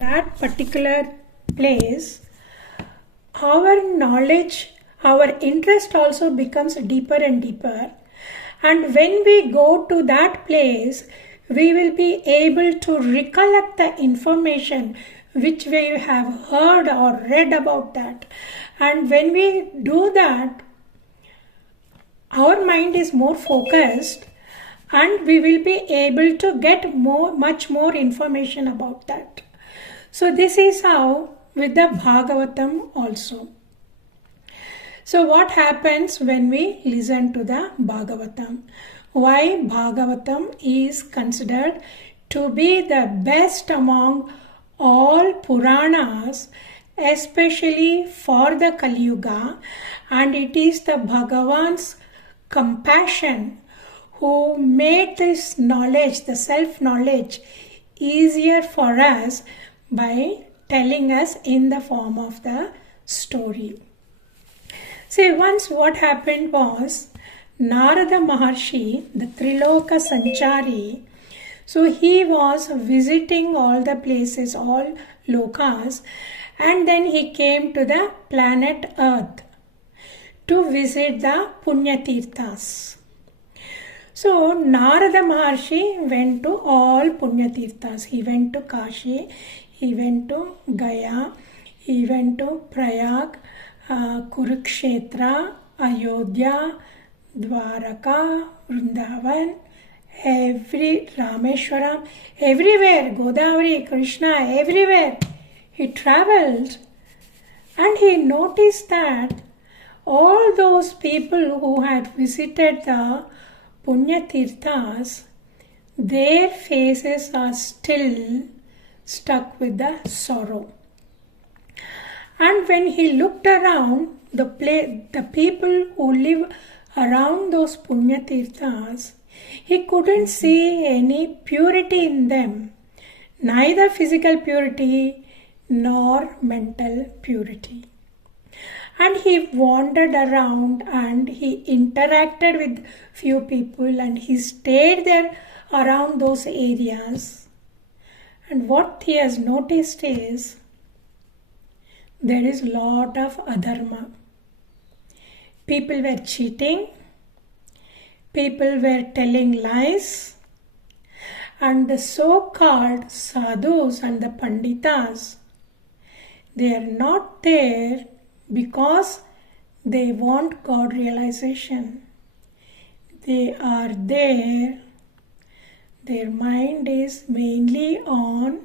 that particular place, our knowledge, our interest also becomes deeper and deeper. And when we go to that place, we will be able to recollect the information which we have heard or read about that. And when we do that, our mind is more focused and we will be able to get much more information about that. So this is how with the Bhagavatam also. So what happens when we listen to the Bhagavatam? Why Bhagavatam is considered to be the best among all Puranas, especially for the Kali Yuga, and it is the Bhagavan's compassion who made this knowledge, the self-knowledge, easier for us by telling us in the form of the story. See, once what happened was, Narada Maharshi, the Triloka Sanchari, so he was visiting all the places, all lokas, and then he came to the planet Earth to visit the Punyatirthas. So Narada Maharshi went to all Punyatirthas. He went to Kashi, he went to Gaya, he went to Prayag, Kurukshetra, Ayodhya, Dwaraka, Vrindavan, every Rameshwaram, everywhere, Godavari, Krishna, everywhere. He travelled and he noticed that all those people who had visited the Punyatirthas, their faces are still stuck with the sorrow. And when he looked around, the people who live around those Punyatirthas, he couldn't see any purity in them, neither physical purity nor mental purity. And he wandered around and he interacted with few people and he stayed there around those areas. And what he has noticed is there is a lot of adharma. People were cheating, people were telling lies, and the so-called sadhus and the panditas, they are not there because they want God realization. They are there, their mind is mainly on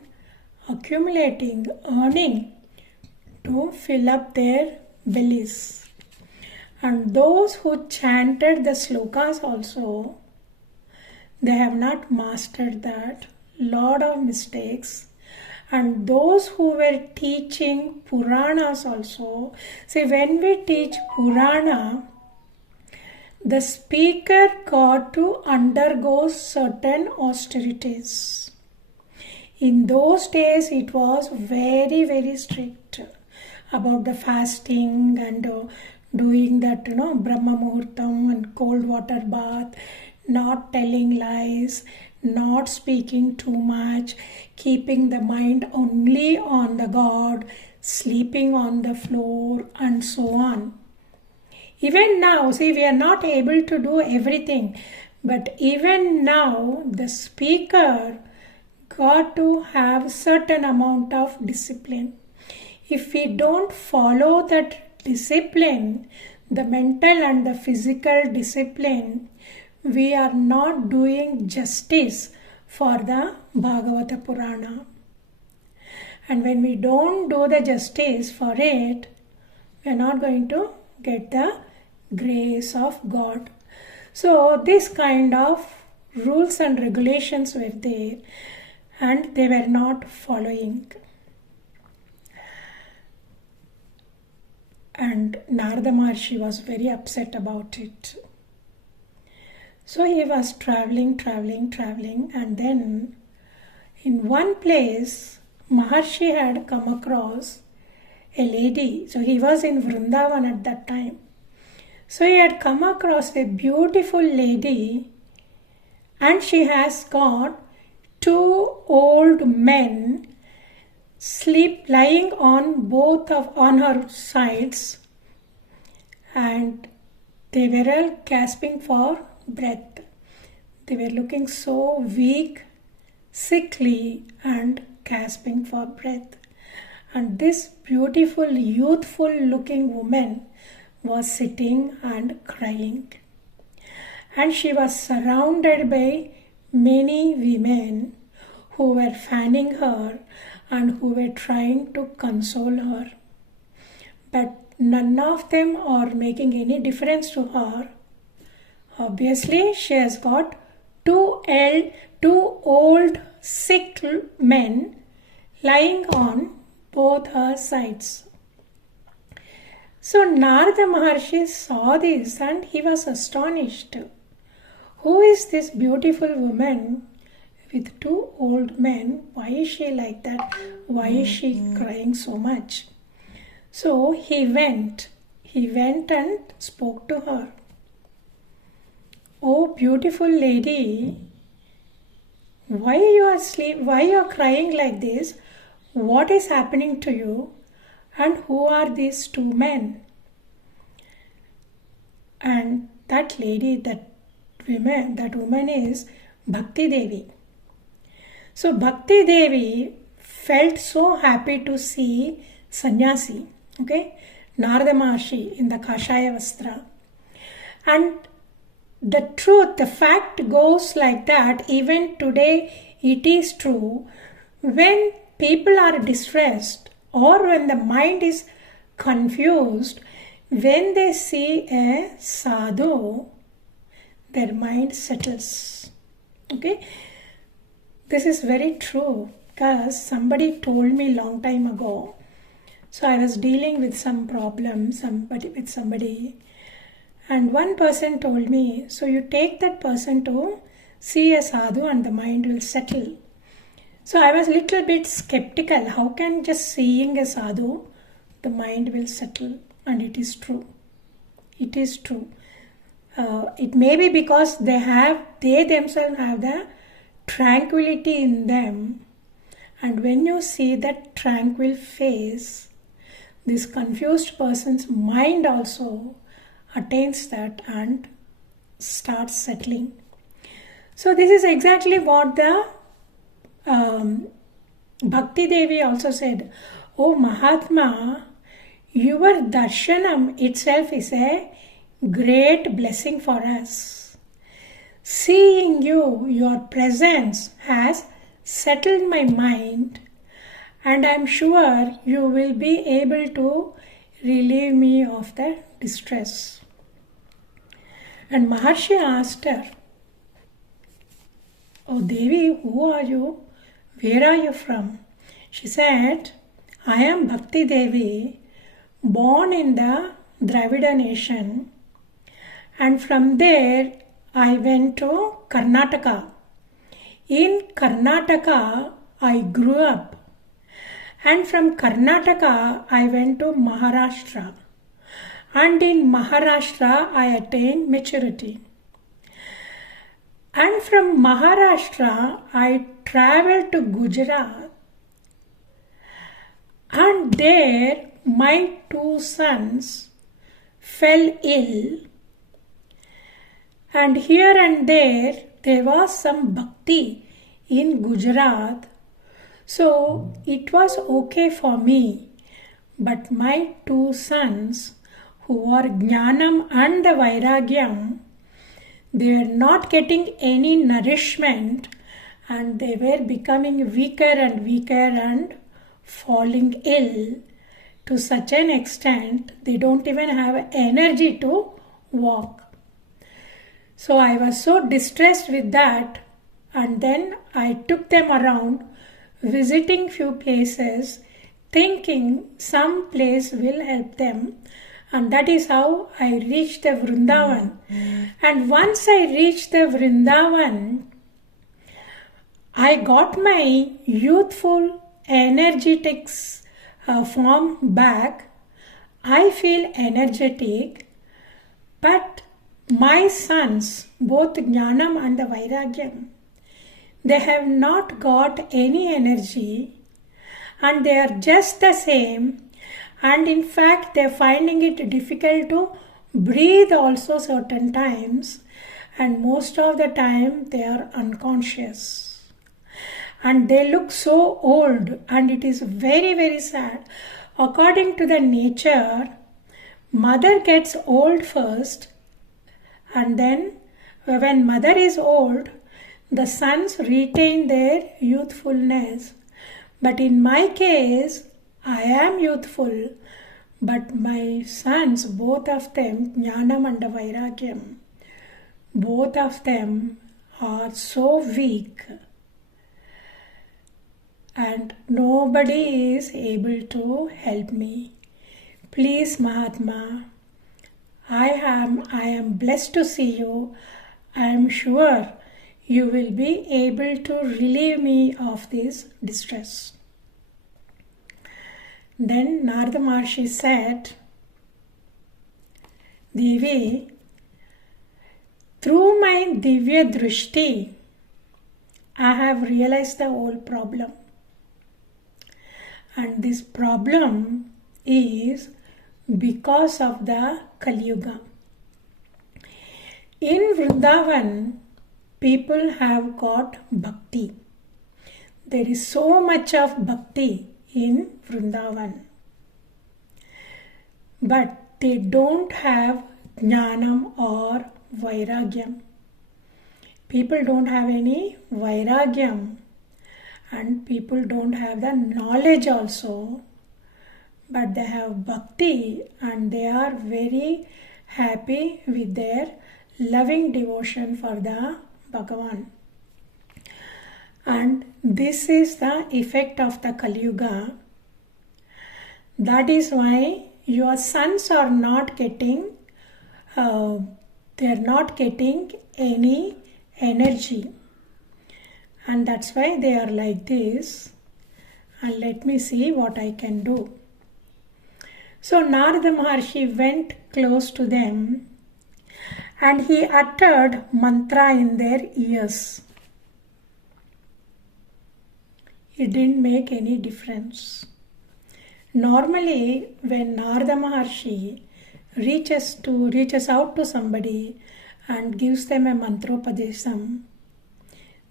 accumulating, earning to fill up their bellies. And those who chanted the slokas also, they have not mastered that. Lot of mistakes. And those who were teaching Puranas also, see, when we teach Purana, the speaker got to undergo certain austerities. In those days, it was very, very strict about the fasting and doing that, Brahma Muhurtam and cold water bath, not telling lies, not speaking too much, keeping the mind only on the God, sleeping on the floor, and so on. Even now, see, we are not able to do everything, but even now, the speaker got to have certain amount of discipline. If we don't follow that discipline, the mental and the physical discipline, we are not doing justice for the Bhagavata Purana. And when we don't do the justice for it, we are not going to get the grace of God. So this kind of rules and regulations were there and they were not following. And Narada Maharshi was very upset about it. So he was traveling, and then in one place, Maharshi had come across a lady. So he was in Vrindavan at that time. So he had come across a beautiful lady and she has got two old men lying on her sides, and they were all gasping for breath. They were looking so weak, sickly, and gasping for breath. And this beautiful, youthful looking woman was sitting and crying. And she was surrounded by many women who were fanning her and who were trying to console her. But none of them are making any difference to her. Obviously, she has got two old sick men lying on both her sides. So Narada Maharshi saw this and he was astonished. Who is this beautiful woman with two old men? Why is she like that? Why is she crying so much? So he went and spoke to her. Oh, beautiful lady, why you are asleep? Why you are crying like this? What is happening to you? And who are these two men? And that lady, that woman is Bhakti Devi. So Bhakti Devi felt so happy to see sannyasi, Narada Maharshi in the Kashaya Vastra. And the truth, the fact goes like that, even today it is true, when people are distressed or when the mind is confused, when they see a sadhu, their mind settles. This is very true because somebody told me long time ago. So I was dealing with some problem with somebody, and one person told me, so you take that person to see a sadhu and the mind will settle. So I was a little bit skeptical. How can just seeing a sadhu, the mind will settle? And it is true. It is true. It may be because they themselves have the tranquility in them. And when you see that tranquil face, this confused person's mind also attains that and starts settling. So this is exactly what the Bhakti Devi also said. Oh Mahatma, your darshanam itself is a great blessing for us. Seeing you, your presence has settled my mind, and I am sure you will be able to relieve me of the distress. And Maharshi asked her, Oh Devi, who are you? Where are you from? She said, I am Bhakti Devi, born in the Dravida nation, and from there I went to Karnataka. In Karnataka I grew up, and from Karnataka I went to Maharashtra, and in Maharashtra I attained maturity. And from Maharashtra I travelled to Gujarat, and there my two sons fell ill, and here and there was some bhakti in Gujarat, so it was okay for me. But my two sons, who are Jnanam and the Vairagyam, they were not getting any nourishment, and they were becoming weaker and weaker and falling ill to such an extent they don't even have energy to walk. So I was so distressed with that, and then I took them around, visiting few places, thinking some place will help them. And that is how I reached the Vrindavan. And once I reached the Vrindavan, I got my youthful energetics form back. I feel energetic, but my sons, both Jnanam and the Vairagyam, they have not got any energy, and they are just the same, and in fact they are finding it difficult to breathe also certain times, and most of the time they are unconscious. And they look so old, and it is very, very sad. According to the nature, mother gets old first, and then when mother is old, the sons retain their youthfulness. But in my case, I am youthful, but my sons, both of them, Jnanam and Vairagyam, both of them are so weak, and nobody is able to help me. Please, Mahatma, I am blessed to see you. I am sure you will be able to relieve me of this distress. Then Narada Maharshi said, Devi, through my Divya Drishti, I have realized the whole problem. And this problem is because of the Kali Yuga. In Vrindavan, people have got bhakti. There is so much of bhakti in Vrindavan. But they don't have jnanam or vairagyam. People don't have any vairagyam, and people don't have the knowledge also, but they have bhakti, and they are very happy with their loving devotion for the Bhagavan. And this is the effect of the Kali Yuga. That is why your sons are not getting any energy, and that's why they are like this. And let me see what I can do. So Narada Maharshi went close to them, and he uttered mantra in their ears. It didn't make any difference. Normally, when Narada Maharshi reaches out to somebody and gives them a mantropadesam,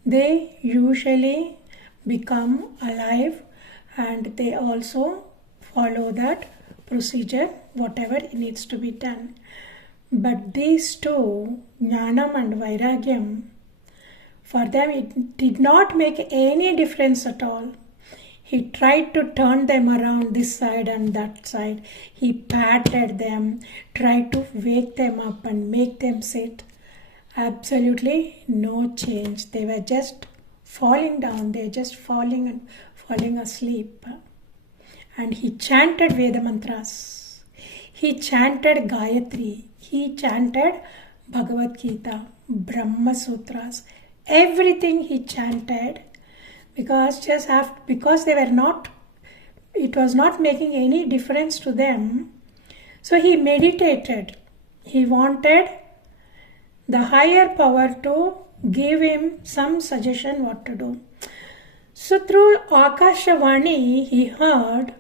they usually become alive, and they also follow that procedure, whatever needs to be done. But these two, Jnanam and Vairagyam, for them it did not make any difference at all. He tried to turn them around this side and that side. He patted them, tried to wake them up and make them sit. Absolutely no change. They were just falling down. They were just falling asleep. And he chanted Veda mantras. He chanted Gayatri. He chanted Bhagavad Gita, Brahma Sutras. Everything he chanted, because they were not, it was not making any difference to them. So he meditated. He wanted the higher power to give him some suggestion what to do. So through Akashavani he heard,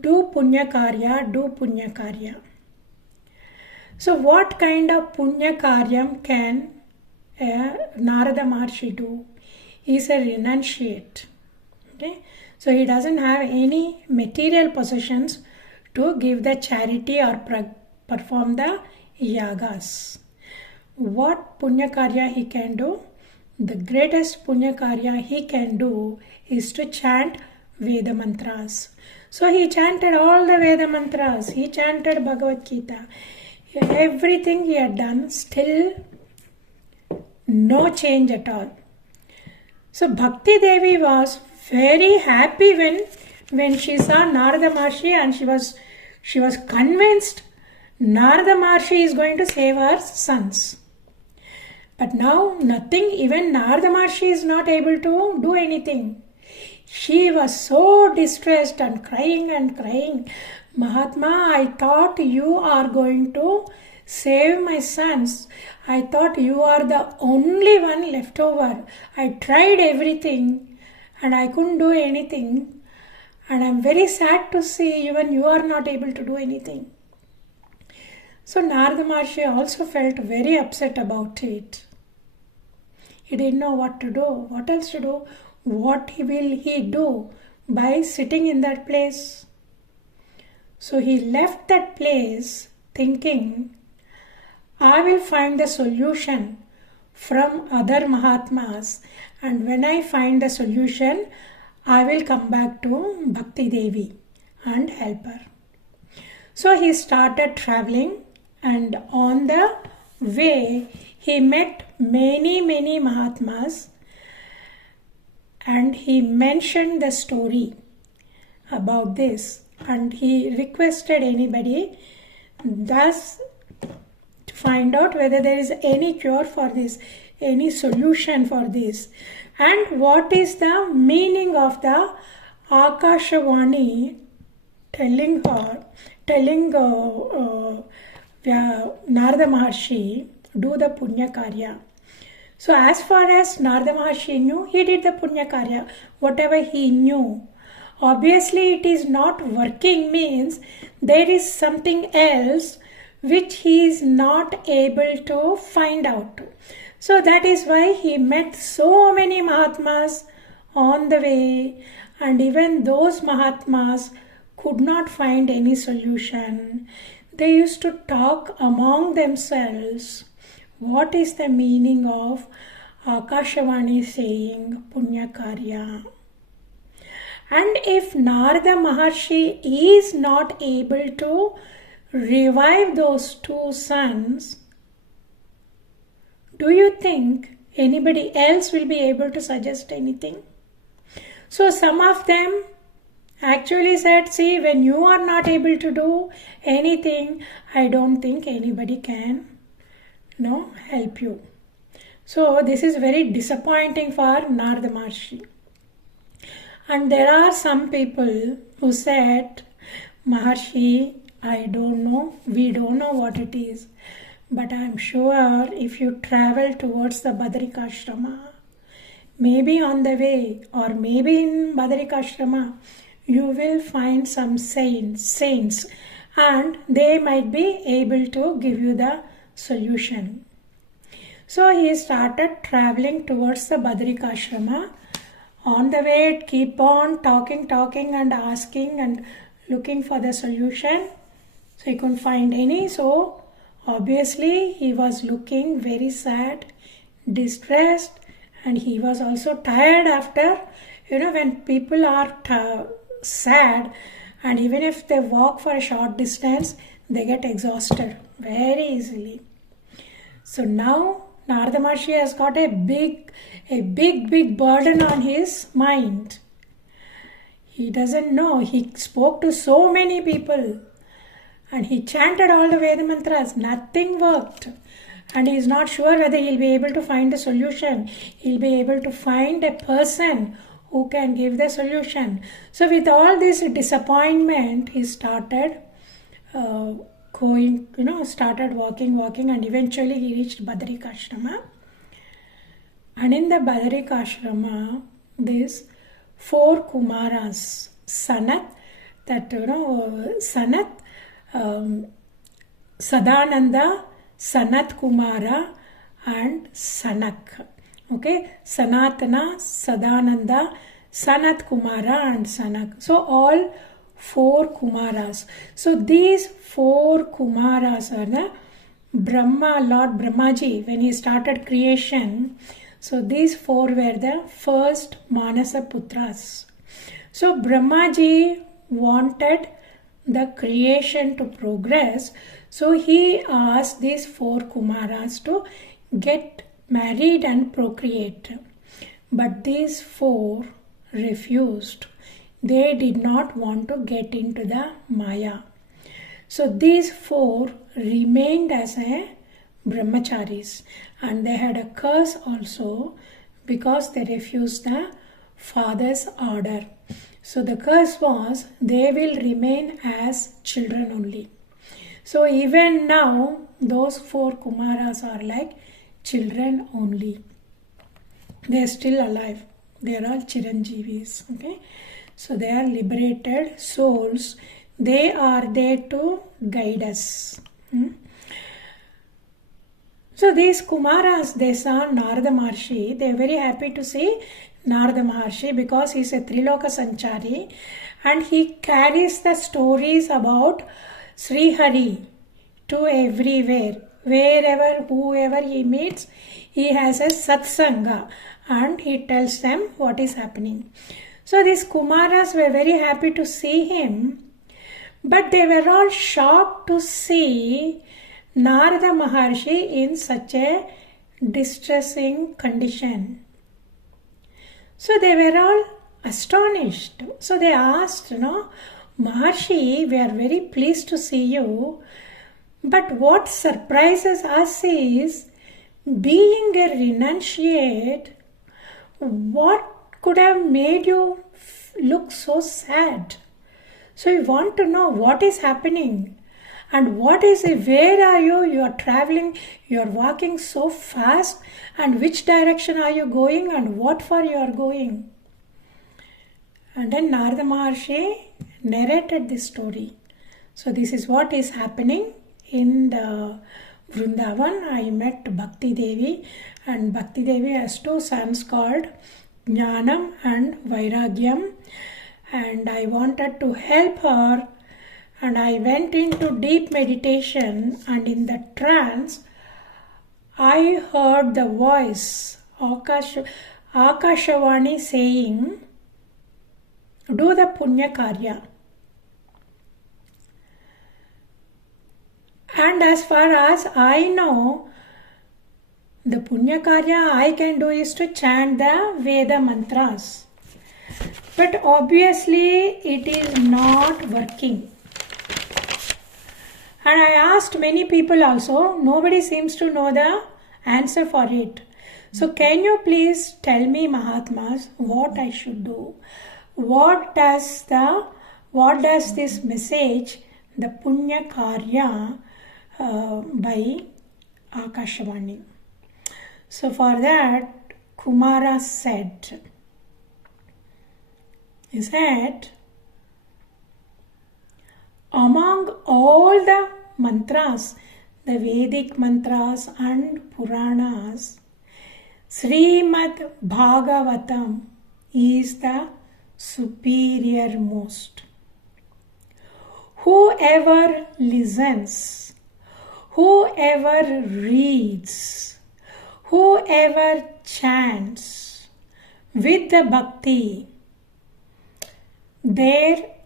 do punya karya, do punya karya. So what kind of punya karyam can Narada Maharshi do? He is a renunciate. Okay? So he doesn't have any material possessions to give the charity or perform the yagas. What punya karya he can do? The greatest punya karya he can do is to chant Veda mantras. So he chanted all the Veda mantras. He chanted Bhagavad Gita. Everything he had done, still no change at all. So Bhakti Devi was very happy when she saw Narada Maharshi, and she was convinced Narada Maharshi is going to save her sons. But now nothing, even Narada Maharshi is not able to do anything. She was so distressed and crying. Mahatma, I thought you are going to save my sons. I thought you are the only one left over. I tried everything and I couldn't do anything. And I'm very sad to see even you are not able to do anything. So Narada Maharshi also felt very upset about it. He didn't know what to do, what else to do, what will he do by sitting in that place. So he left that place thinking, I will find the solution from other Mahatmas, and when I find the solution, I will come back to Bhakti Devi and help her. So he started traveling, and on the way he met many Mahatmas, and he mentioned the story about this, and he requested anybody thus to find out whether there is any cure for this, any solution for this, and what is the meaning of the Akashavani telling Narada Maharshi do the Punya Karya. So as far as Narada Maharshi knew, he did the Punya Karya, whatever he knew. Obviously it is not working means there is something else which he is not able to find out. So that is why he met so many Mahatmas on the way, and even those Mahatmas could not find any solution. They used to talk among themselves. What is the meaning of Akashavani saying Punya Karya? And if Narada Maharshi is not able to revive those two sons, do you think anybody else will be able to suggest anything? So some of them actually said, see, when you are not able to do anything, I don't think anybody can help you. So this is very disappointing for Narada Maharshi. And there are some people who said, Maharshi, I don't know, we don't know what it is, but I am sure if you travel towards the Badrikashrama, maybe on the way or maybe in Badrikashrama, you will find some saints, and they might be able to give you the solution. So he started traveling towards the Badrikashrama. On the way, keep on talking and asking and looking for the solution. So he couldn't find any. So obviously he was looking very sad, distressed, and he was also tired after, when people are sad, and even if they walk for a short distance, they get exhausted very easily. So now Narada Maharshi has got a big burden on his mind. He doesn't know. He spoke to so many people and he chanted all the Veda mantras. Nothing worked. And he is not sure whether he'll be able to find the solution. He'll be able to find a person who can give the solution. So with all this disappointment, he started started walking, and eventually he reached Badrikashrama. And in the Badrikashrama, these 4 Kumaras, Sanat, Sadananda, Sanat Kumara and Sanak. Okay, Sanatana, Sadananda, Sanat Kumara and Sanak. So all 4 Kumaras. So these 4 Kumaras are the Brahma, Lord Brahmaji, when he started creation. So these 4 were the first Manasa Putras. So Brahmaji wanted the creation to progress. So he asked these 4 Kumaras to get married and procreate. But these 4 refused. They did not want to get into the Maya. So these 4 remained as a brahmacharis, and they had a curse also because they refused the father's order. So the curse was they will remain as children only. So even now those 4 Kumaras are like children only. They are still alive. They are all Chiranjeevis. Okay. So they are liberated souls. They are there to guide us. So these Kumaras, they saw Narada Maharshi. They are very happy to see Narada Maharshi because he is a Triloka Sanchari and he carries the stories about Sri Hari to everywhere. Wherever, whoever he meets, he has a satsanga and he tells them what is happening. So these Kumaras were very happy to see him, but they were all shocked to see Narada Maharshi in such a distressing condition. So they were all astonished. So they asked, Maharshi, we are very pleased to see you, but what surprises us is, being a renunciate, what could have made you look so sad? So we want to know what is happening and what is it, where are you? You are traveling, you are walking so fast, and which direction are you going and what for you are going? And then Narada Maharshi narrated this story. So this is what is happening in the Vrindavan. I met Bhakti Devi, and Bhakti Devi has two sons called Jnanam and Vairagyam, and I wanted to help her, and I went into deep meditation, and in the trance I heard the voice Akashavani saying, do the Punya Karya. And as far as I know, the Punya Karya I can do is to chant the Veda mantras. But obviously it is not working. And I asked many people also, nobody seems to know the answer for it. So can you please tell me, Mahatmas, what I should do? What does this message, the Punya Karya, by Akashavani? So for that, Kumara said, he said, among all the mantras, the Vedic mantras and Puranas, Srimad Bhagavatam is the superior most. Whoever listens, whoever reads, whoever chants with the bhakti, their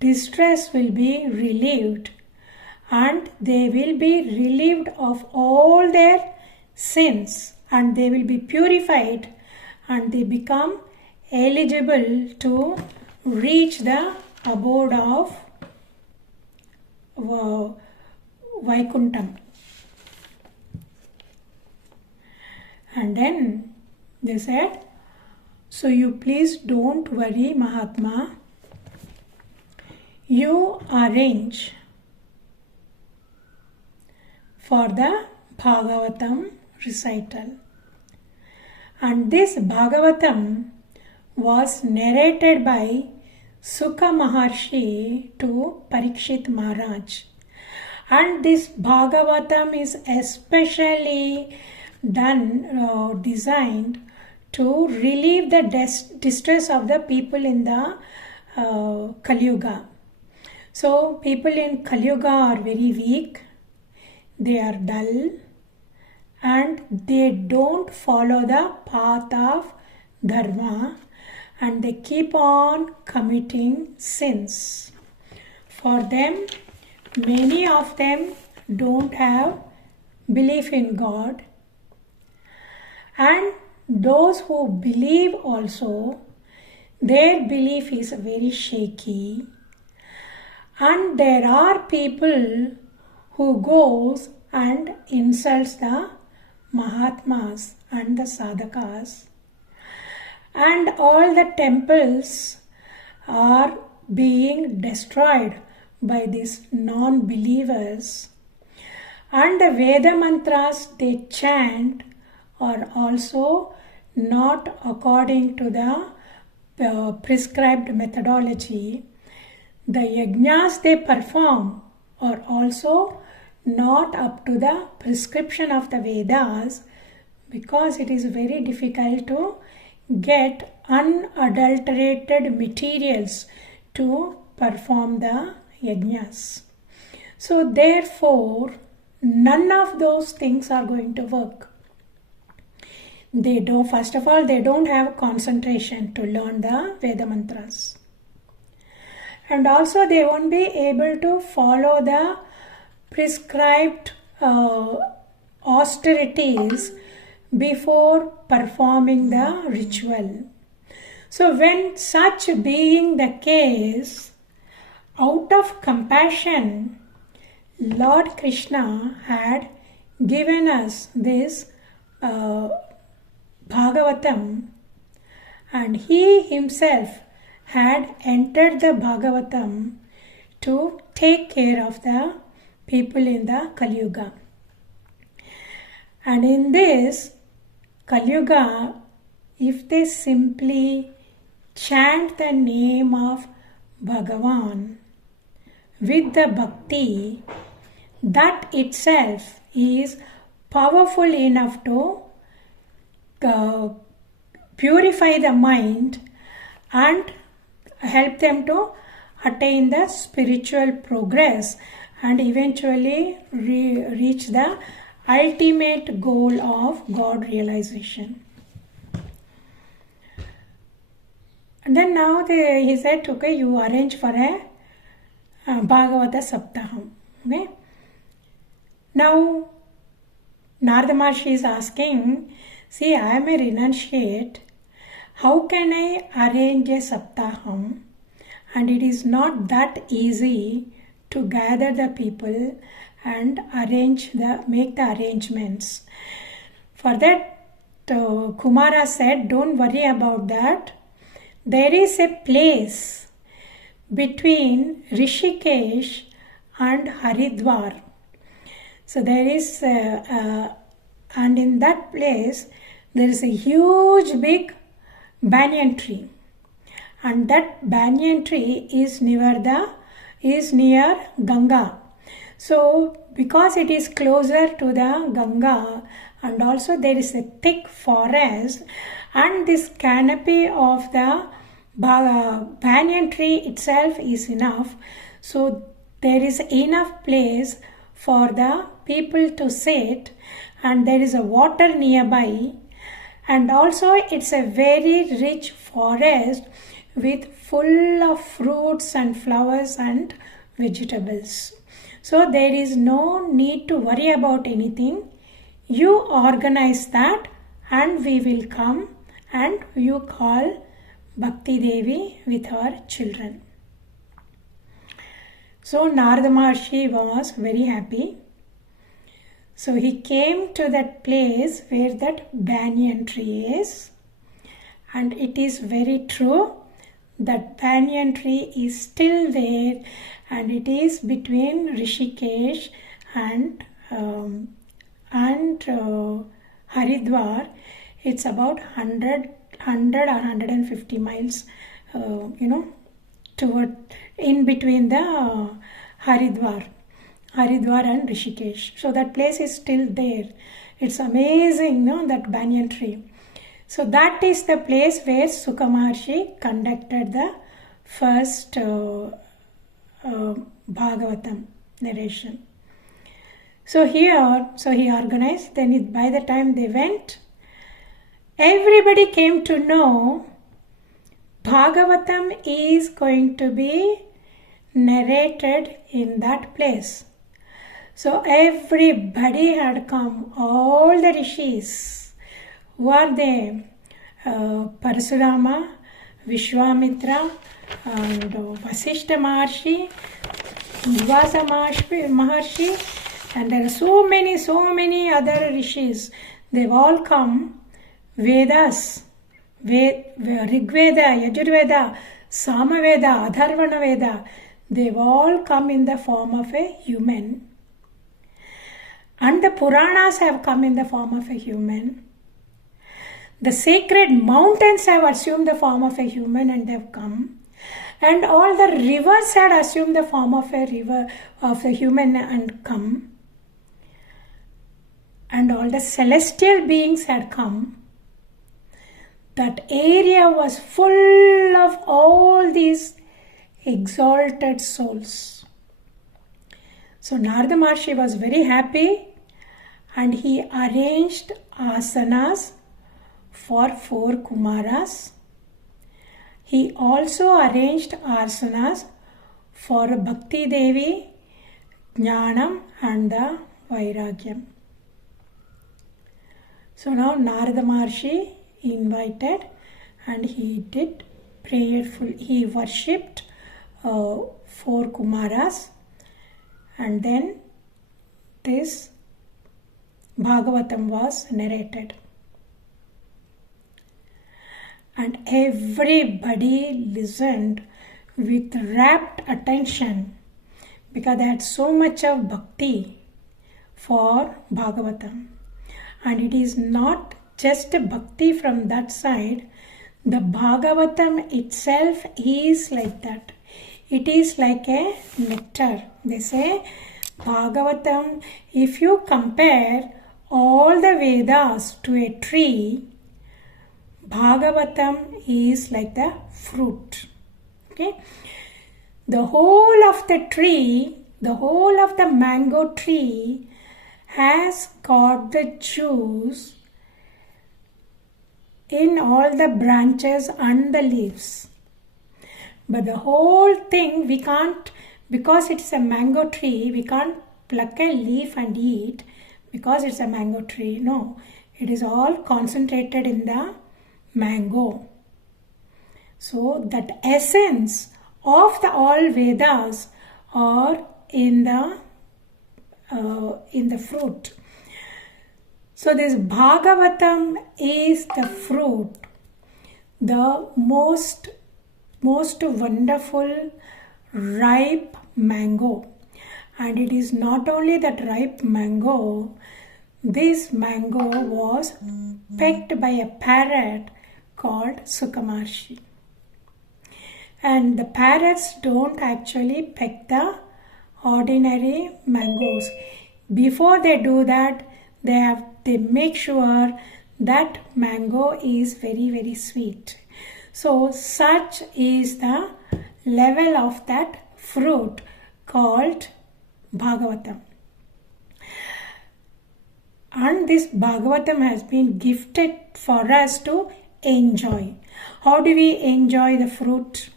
distress will be relieved, and they will be relieved of all their sins, and they will be purified, and they become eligible to reach the abode of Vaikuntham. And then they said, so you please don't worry, Mahatma. You arrange for the Bhagavatam recital. And this Bhagavatam was narrated by Sukha Maharshi to Parikshit Maharaj. And this Bhagavatam is especially designed to relieve the distress of the people in the Kali Yuga. So people in Kali Yuga are very weak, they are dull, and they don't follow the path of dharma, and they keep on committing sins. For them, many of them don't have belief in God, and those who believe also, their belief is very shaky. And there are people who goes and insults the Mahatmas and the Sadhakas, and all the temples are being destroyed by these non-believers, and the Veda mantras they chant are also not according to the prescribed methodology, the yajnas they perform are also not up to the prescription of the Vedas, because it is very difficult to get unadulterated materials to perform the yajnas. So therefore, none of those things are going to work. First of all, they don't have concentration to learn the Veda mantras. And also they won't be able to follow the prescribed austerities before performing the ritual. So when such being the case, out of compassion, Lord Krishna had given us this Bhagavatam, and he himself had entered the Bhagavatam to take care of the people in the Kali Yuga. And in this Kali Yuga, if they simply chant the name of Bhagavan with the bhakti, that itself is powerful enough to purify the mind and help them to attain the spiritual progress and eventually reach the ultimate goal of God realization. And then now he said, okay, you arrange for a Bhagavata Saptaham. Okay? Now, Narada Maharshi is asking, see, I am a renunciate. How can I arrange a Saptaham? And it is not that easy to gather the people and make the arrangements. For that, Kumara said, don't worry about that. There is a place between Rishikesh and Haridwar. So there is, and in that place, there is a huge big banyan tree. And that banyan tree is near Ganga. So because it is closer to the Ganga, and also there is a thick forest, and this canopy of the banyan tree itself is enough. So there is enough place for the people to sit, and there is a water nearby, and also it's a very rich forest with full of fruits and flowers and vegetables. So there is no need to worry about anything. You organize that and we will come, and you call Bhakti Devi with her children. So Narada Maharshi was very happy. So he came to that place where that banyan tree is, and it is very true that banyan tree is still there, and it is between Rishikesh and Haridwar. It's about 100 or 150 miles, toward in between the Haridwar and Rishikesh. So that place is still there. It's amazing, that banyan tree. So that is the place where Sukha Maharshi conducted the first Bhagavatam narration. So he organized. Then by the time they went, everybody came to know Bhagavatam is going to be narrated in that place. So everybody had come, all the rishis. Who are they? Parasurama, Vishwamitra, and Vasishta Maharshi, Durvasa Maharshi, and there are so many other rishis. They've all come. Vedas, Rigveda, Yajurveda, Samaveda, Atharvana Veda, they've all come in the form of a human. And the Puranas have come in the form of a human. The sacred mountains have assumed the form of a human and they have come. And all the rivers had assumed the form of a river of a human and come. And all the celestial beings had come. That area was full of all these exalted souls. So Narada Maharshi was very happy and he arranged asanas for 4 Kumaras. He also arranged asanas for Bhakti Devi, Jnanam and the Vairagyam. So now Narada Maharshi invited and he did prayerful. He worshipped 4 Kumaras and then this Bhagavatam was narrated. And everybody listened with rapt attention because they had so much of bhakti for Bhagavatam. And it is not just a bhakti from that side. The Bhagavatam itself is like that. It is like a nectar. They say Bhagavatam, if you compare all the Vedas to a tree, Bhagavatam is like the fruit. Okay? The whole of the tree, the whole of the mango tree has got the juice in all the branches and the leaves. But the whole thing we can't, because it's a mango tree, we can't pluck a leaf and eat because it's a mango tree. No, it is all concentrated in the mango. So that essence of the all Vedas are in the fruit. So this Bhagavatam is the fruit, the most wonderful ripe mango. And it is not only that ripe mango, this mango was pecked by a parrot called Sukamashi. And the parrots don't actually peck the ordinary mangoes. Before they do that, they make sure that mango is very, very sweet. So such is the level of that fruit called Bhagavatam. And this Bhagavatam has been gifted for us to enjoy. How do we enjoy the fruit?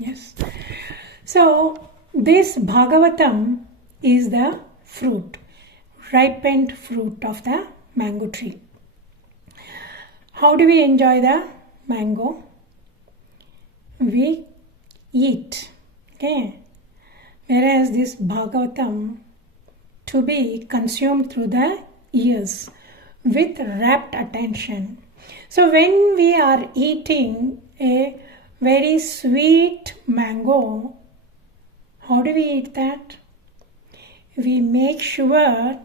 Yes. So this Bhagavatam is the fruit, ripened fruit of the mango tree. How do we enjoy the mango? We eat. Okay. Whereas this Bhagavatam to be consumed through the ears with rapt attention. So when we are eating a very sweet mango, how do we eat that? We make sure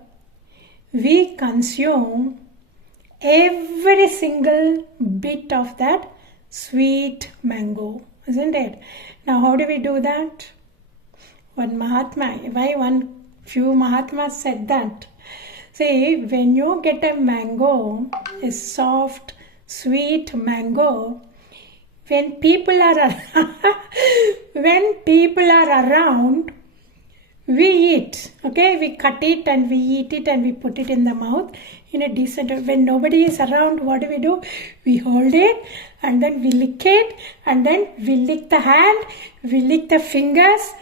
we consume every single bit of that sweet mango, isn't it? Now how do we do that? One Mahatma, few Mahatmas said that. See, when you get a mango, a soft, sweet mango, when people are around, we eat. Okay, we cut it and we eat it and we put it in the mouth in a decent way. When nobody is around, what do? We hold it and then we lick it and then we lick the hand, we lick the fingers.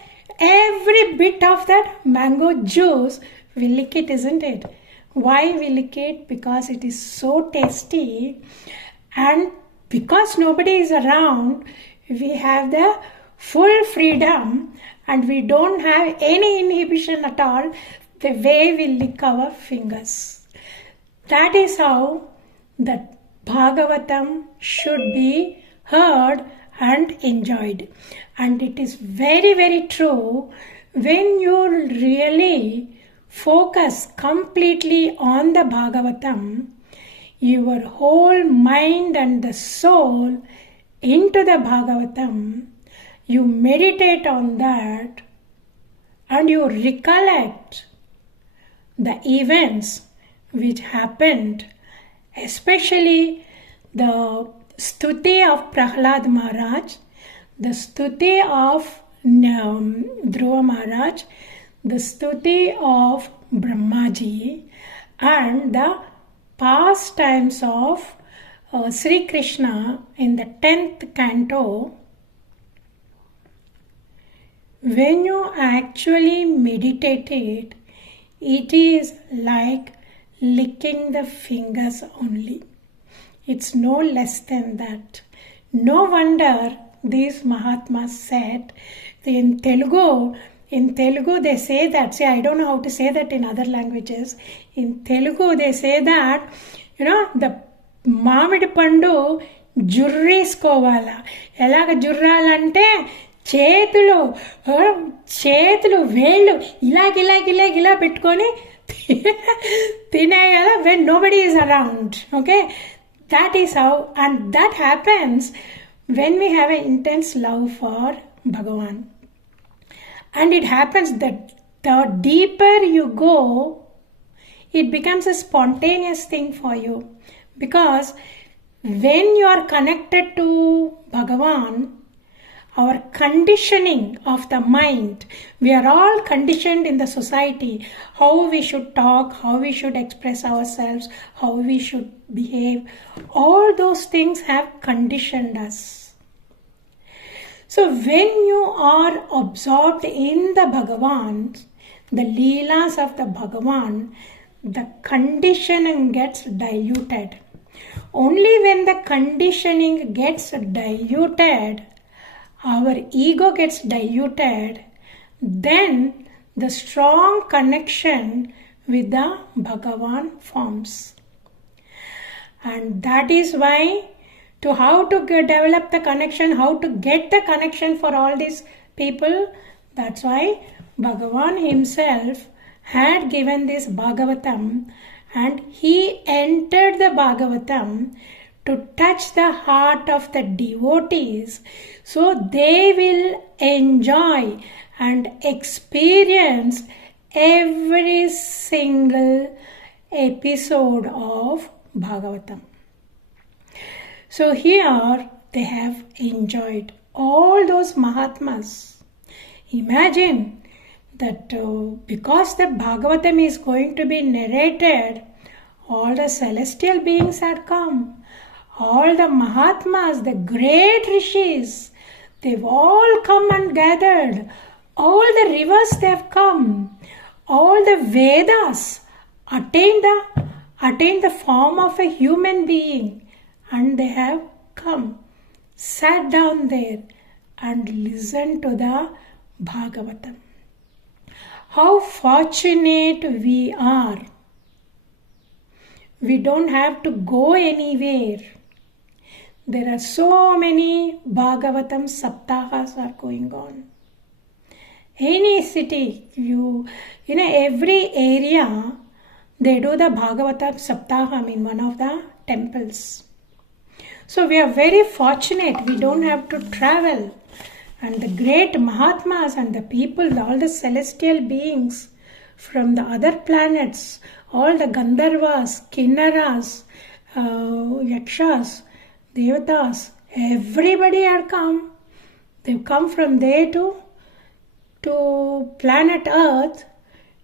Every bit of that mango juice, we lick it, isn't it? Why we lick it? Because it is so tasty, and because nobody is around, we have the full freedom and we don't have any inhibition at all the way we lick our fingers. That is how the Bhagavatam should be heard and enjoyed. And it is very, very true when you really focus completely on the Bhagavatam, your whole mind and the soul into the Bhagavatam, you meditate on that and you recollect the events which happened, especially the stuti of Prahlad Maharaj, the stuti of Dhruva Maharaj, the stuti of Brahmaji, and the pastimes of Sri Krishna in the 10th canto. When you actually meditate it, it is like licking the fingers only. It's no less than that. No wonder these Mahatmas said, in Telugu they say that, I don't know how to say that in other languages. In Telugu they say that, the మామిడి పండు జుర్రేసుకోవాలా. ఎలాగ జుర్రాలంటే చేతులు వేళ్ళు ఇలాగిలా పెట్టుకొని తినేయాల when nobody is around. Okay, that is how, and that happens when we have an intense love for Bhagavan. And it happens that the deeper you go, it becomes a spontaneous thing for you. Because when you are connected to Bhagavan, our conditioning of the mind, we are all conditioned in the society, how we should talk, how we should express ourselves, how we should behave. All those things have conditioned us. So when you are absorbed in the Bhagavan, the Leelas of the Bhagavan, the conditioning gets diluted. Only when the conditioning gets diluted, our ego gets diluted, then the strong connection with the Bhagavan forms. And that is why, how to develop the connection, how to get the connection for all these people, that's why Bhagavan himself had given this Bhagavatam, and he entered the Bhagavatam to touch the heart of the devotees, so they will enjoy and experience every single episode of Bhagavatam. So here they have enjoyed all those Mahatmas. Imagine that because the Bhagavatam is going to be narrated, all the celestial beings had come. All the Mahatmas, the great Rishis, they've all come and gathered. All the rivers they have come. All the Vedas attained the attained the form of a human being, and they have come, sat down there and listened to the Bhagavatam. How fortunate we are. We don't have to go anywhere. There are so many Bhagavatam Saptahas are going on. Any city, every area, they do the Bhagavatam Saptaham in one of the temples. So we are very fortunate. We don't have to travel. And the great Mahatmas and the people, all the celestial beings from the other planets, all the Gandharvas, Kinnaras, Yakshas, Devatas, everybody are come. They've come from there to planet Earth,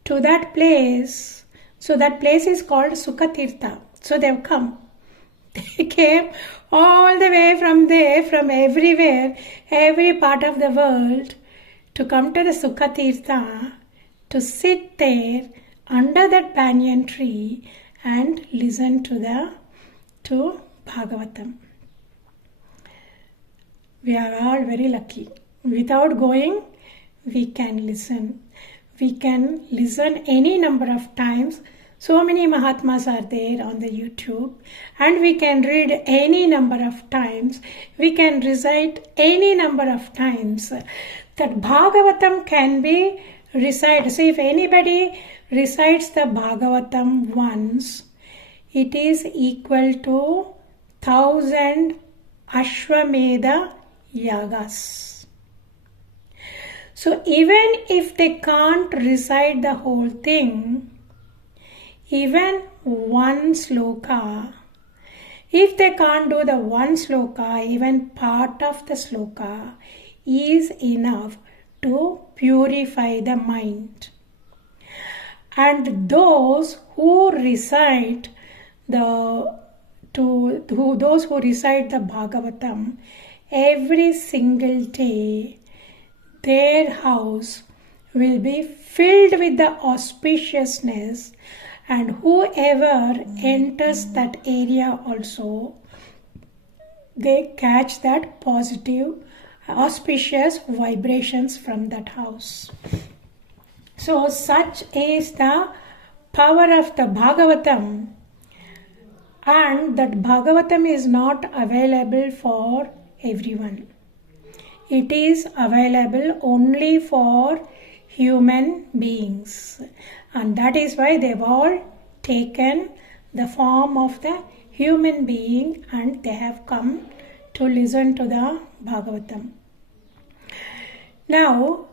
to that place. So that place is called Sukhatirtha. So they've come. They came all the way from there, from everywhere, every part of the world, to come to the Sukhatirtha, to sit there under that banyan tree and listen to Bhagavatam. We are all very lucky. Without going, we can listen. We can listen any number of times. So many Mahatmas are there on the YouTube, and we can read any number of times. We can recite any number of times. That Bhagavatam can be recited. So if anybody recites the Bhagavatam once, it is equal to 1,000 Ashwamedha Yagas. So even if they can't recite the whole thing, even one sloka, if they can't do the one sloka, even part of the sloka is enough to purify the mind. And those who recite the Bhagavatam every single day, their house will be filled with the auspiciousness, and whoever enters that area also, they catch that positive, auspicious vibrations from that house. So such is the power of the Bhagavatam, and that Bhagavatam is not available for everyone. It is available only for human beings, and that is why they've all taken the form of the human being and they have come to listen to the Bhagavatam. Now,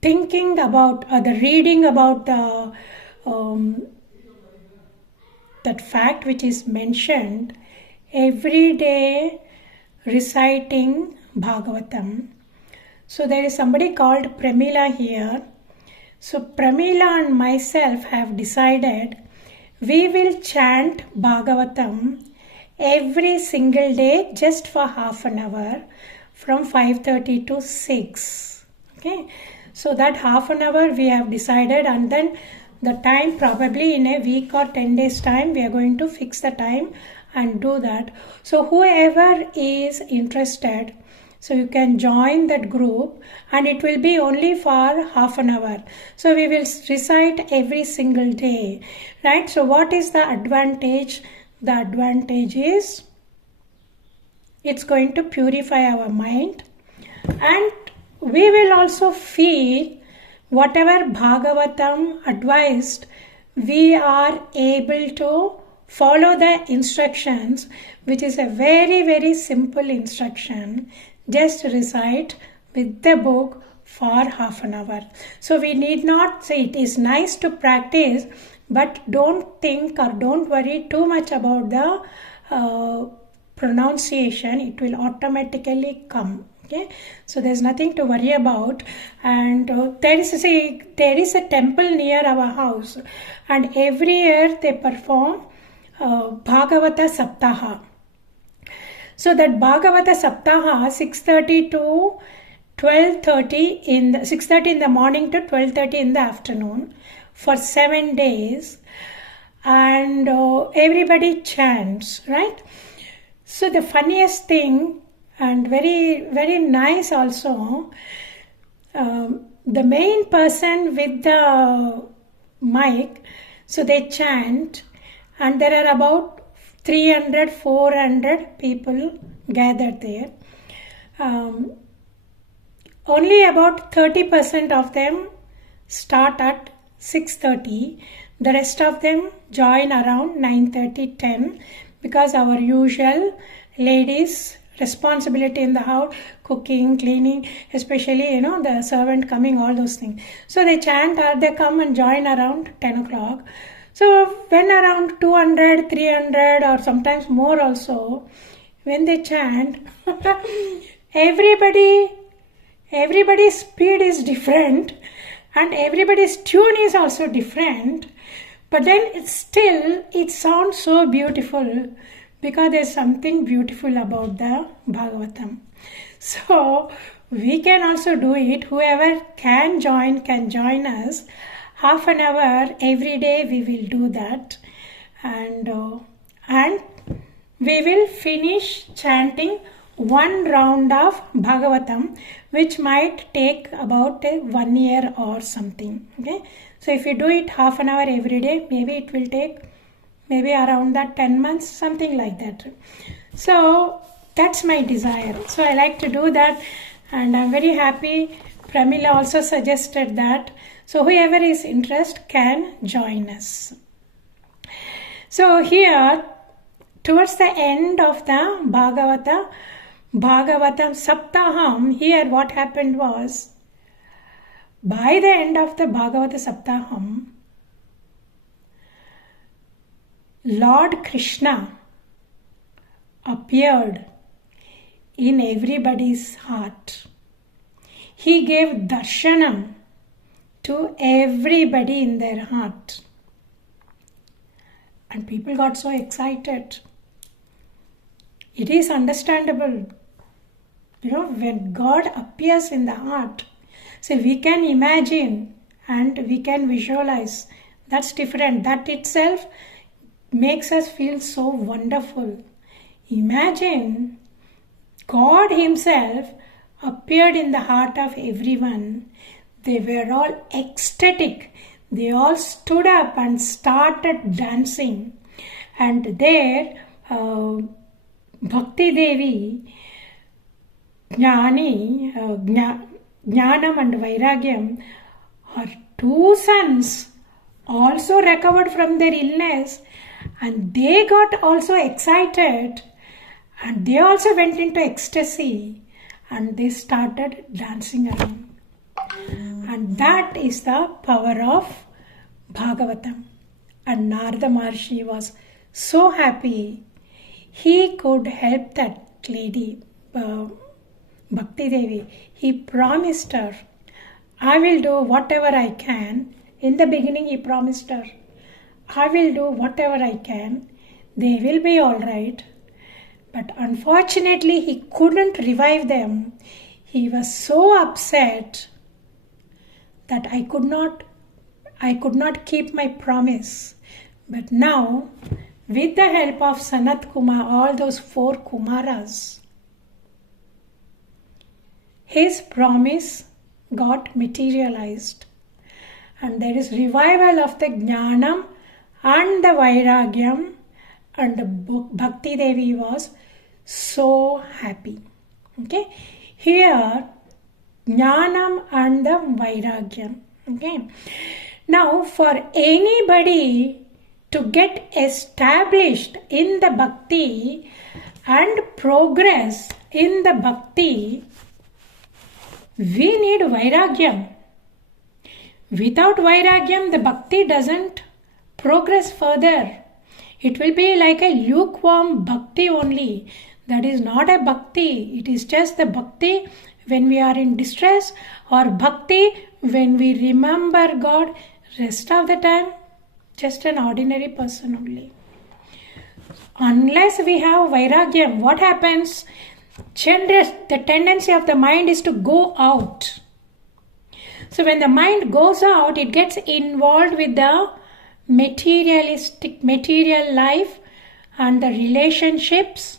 thinking about the reading about the that fact which is mentioned, every day reciting Bhagavatam. So there is somebody called Pramila here. So Pramila and myself have decided we will chant Bhagavatam every single day just for half an hour from 5:30 to 6. Okay, so that half an hour we have decided, and then the time, probably in a week or 10 days time, we are going to fix the time and do that. So whoever is interested, so you can join that group, and it will be only for half an hour. So we will recite every single day, right? So what is the advantage? The advantage is it's going to purify our mind, and we will also feel whatever Bhagavatam advised, we are able to follow the instructions, which is a very, very simple instruction. Just recite with the book for half an hour. So we need not say it is nice to practice, but don't think or don't worry too much about the pronunciation. It will automatically come. Okay, so there's nothing to worry about. And there is a temple near our house, and every year they perform Bhagavata Saptaha. So that Bhagavata Saptaha 6:30 to 12:30 6:30 in the morning to 12:30 in the afternoon for 7 days. and everybody chants, right? So the funniest thing, and very, very nice also, the main person with the mic, so they chant, and there are about 300, 400 people gathered there. Only about 30% of them start at 6:30. The rest of them join around 9:30, 10, because our usual ladies' responsibility in the house, cooking, cleaning, especially, the servant coming, all those things. So they chant or they come and join around 10 o'clock. So when around 200, 300 or sometimes more also, when they chant, everybody's speed is different and everybody's tune is also different, but then it sounds so beautiful because there's something beautiful about the Bhagavatam. So we can also do it. Whoever can join us. Half an hour every day we will do that, and we will finish chanting one round of Bhagavatam, which might take about 1 year or something. Okay, so if you do it half an hour every day, maybe it will take maybe around that 10 months, something like that. So that's my desire. So I like to do that, and I'm very happy. Pramila also suggested that. So whoever is interested can join us. So here, towards the end of the Bhagavatam Saptaham, here what happened was, by the end of the Bhagavata Saptaham, Lord Krishna appeared in everybody's heart. He gave darshanam to everybody in their heart. And people got so excited. It is understandable. When God appears in the heart, so we can imagine and we can visualize. That's different. That itself makes us feel so wonderful. Imagine God Himself appeared in the heart of everyone. They were all ecstatic. They all stood up and started dancing. And there, Bhakti Devi, Jnanam and Vairagyam, her two sons also recovered from their illness, and they got also excited, and they also went into ecstasy, and they started dancing around. And that is the power of Bhagavatam. And Narada Maharshi was so happy. He could help that lady, Bhakti Devi. He promised her, I will do whatever I can. In the beginning he promised her, I will do whatever I can. They will be all right. But unfortunately he couldn't revive them. He was so upset that I could not keep my promise. But now, with the help of Sanat Kumar, all those 4 Kumaras, his promise got materialized. And there is revival of the Jnanam and the Vairagyam, and the Bhakti Devi was so happy. Okay, here Jnanam and the Vairagyam. Okay, now for anybody to get established in the Bhakti and progress in the Bhakti, we need Vairagyam. Without Vairagyam, the Bhakti doesn't progress further. It will be like a lukewarm Bhakti only. That is not a Bhakti. It is just the Bhakti when we are in distress, or Bhakti when we remember God. Rest of the time, just an ordinary person only. Unless we have Vairagyam, what happens? The tendency of the mind is to go out. So when the mind goes out, it gets involved with the material life and the relationships,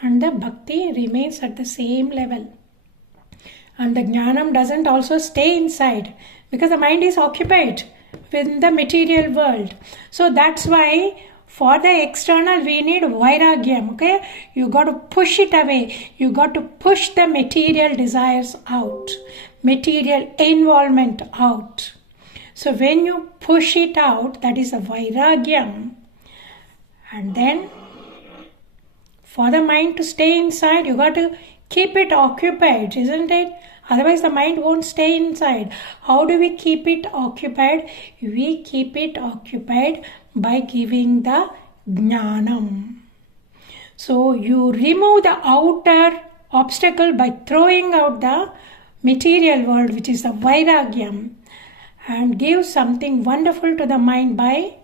and the bhakti remains at the same level. And the jnanam doesn't also stay inside, because the mind is occupied with the material world. So that's why for the external we need vairagyam. Okay, you got to push it away. You got to push the material desires out, material involvement out. So when you push it out, that is a vairagyam. And then for the mind to stay inside, you got to keep it occupied, isn't it? Otherwise the mind won't stay inside. How do we keep it occupied? We keep it occupied by giving the jnanam. So you remove the outer obstacle by throwing out the material world, which is the vairagyam, and give something wonderful to the mind by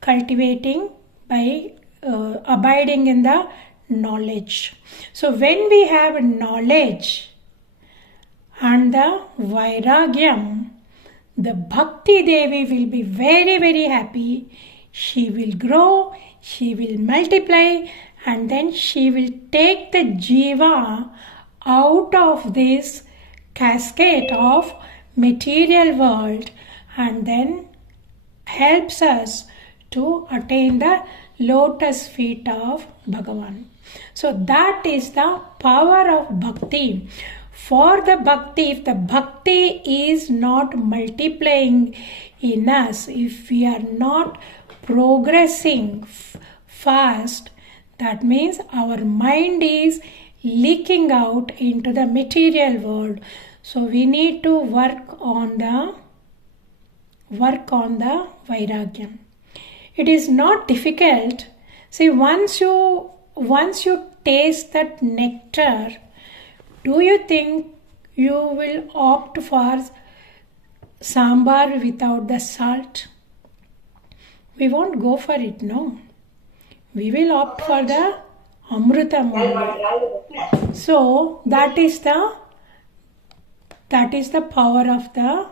cultivating, by abiding in the knowledge. So when we have knowledge and the vairagyam, the Bhakti Devi will be very, very happy. She will grow, she will multiply, and then she will take the jiva out of this cascade of material world, and then helps us to attain the lotus feet of Bhagavan. So that is the power of bhakti. For the bhakti, if the bhakti is not multiplying in us, if we are not progressing fast, that means our mind is leaking out into the material world. So we need to work on the vairagyam. It is not difficult. See, once you taste that nectar, do you think you will opt for sambar without the salt? We won't go for it, no. We will opt for the amrutam only. So that is the power of the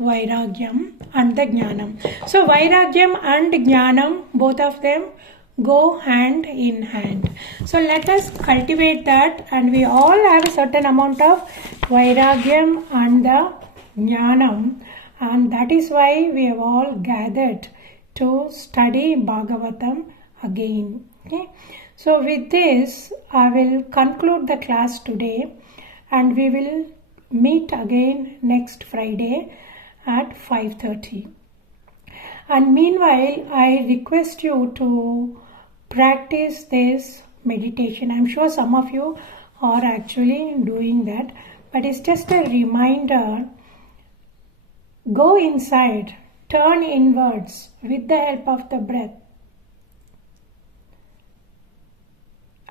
vairagyam and the jnanam. So vairagyam and jnanam, both of them go hand in hand. So let us cultivate that, and we all have a certain amount of vairagyam and the jnanam, and that is why we have all gathered to study Bhagavatam again. Okay? So with this, I will conclude the class today, and we will meet again next Friday at 5:30. And meanwhile, I request you to practice this meditation. I'm sure some of you are actually doing that, but it's just a reminder. Go inside, turn inwards with the help of the breath,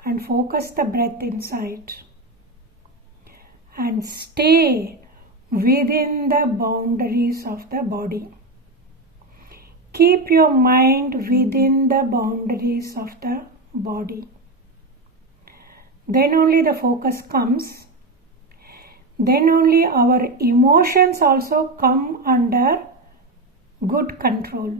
and focus the breath inside, and stay within the boundaries of the body. Keep your mind within the boundaries of the body. Then only the focus comes. Then only our emotions also come under good control.